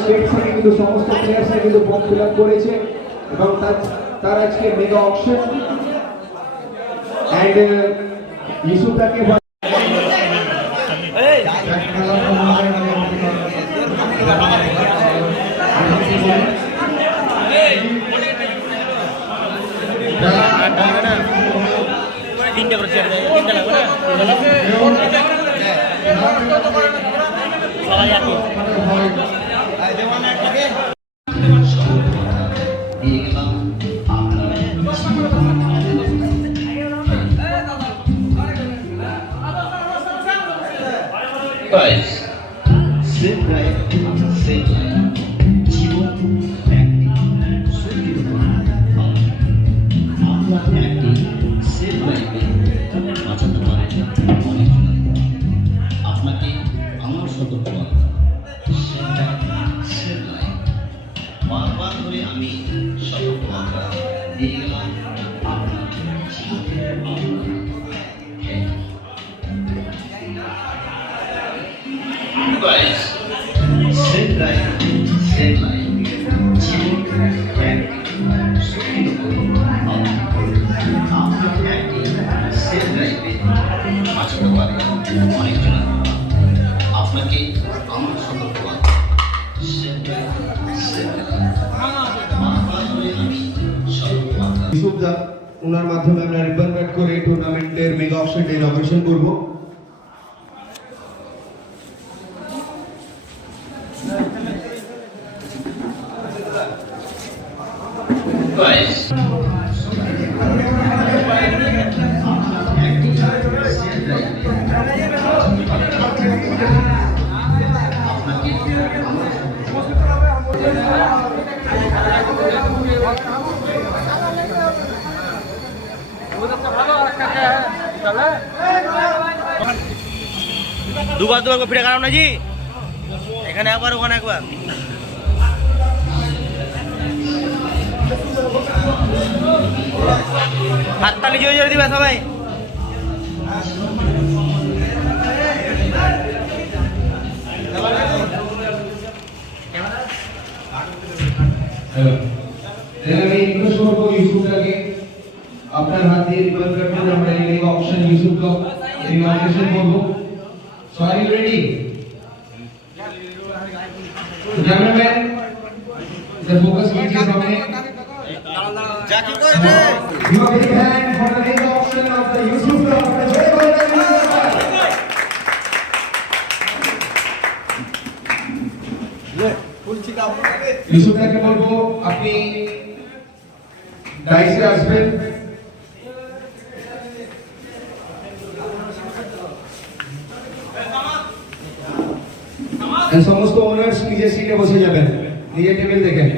স্টেটসে কিন্তু সমস্ত প্লেয়ার্সরা কিন্তু ফর্ম ফিল আপ করেছে এবং তার আজকে মেগা অকশন অ্যান্ড ইস্যুটাকে তিনটা করছে তিনটা লাগবে না সবাই আছে Guys, sit right, sit right. জীবন acting, সত্যি আমরা acting, sit right. বাঁচাতে পারে অনেকজন। আপনাকে আমার সতর্কবার্তা sit right. বারবার করে আমি সতর্কবার্তা দিয়ে গেলাম আপনার Guys, sit right, sit right. জীবন acting, সত্যি আপনার acting, sit right. বাঁচাতে পারে অনেকজন। আপনাকে আমার সতর্কবার্তা sit right, sit right. বারবার করে আমি সতর্কবার্তা ইস্যুটা ওনার মাধ্যমে আমরা রিবন কাট করে টুর্নামেন্টের মেগা অকশন ডে ইনঅগ্রেশন করব। Guys, দুবার দুবার ফিরে কারণ না জি এখানে একবার ওখানে একবার হাততালি জোরে জোরে দিবা সবাই আমি রিকোয়েস্ট করব ইউসুফটাকে আপনার হাত দিয়ে রিবন কাট করে আমরা এই mega auction Yusuf cup inauguration করব। So are you ready? Cameraman the focus कीजिए सामने। জাকি কই রে You are big hand for the mega auction of the Yusuf Cup. Yusuf ভাইকে বলবো আপনি ডাইসে আসবেন। সমস্ত ওনার্স নিজের সিটে বসে যাবেন, নিজের টেবিল দেখেন।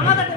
আমাদের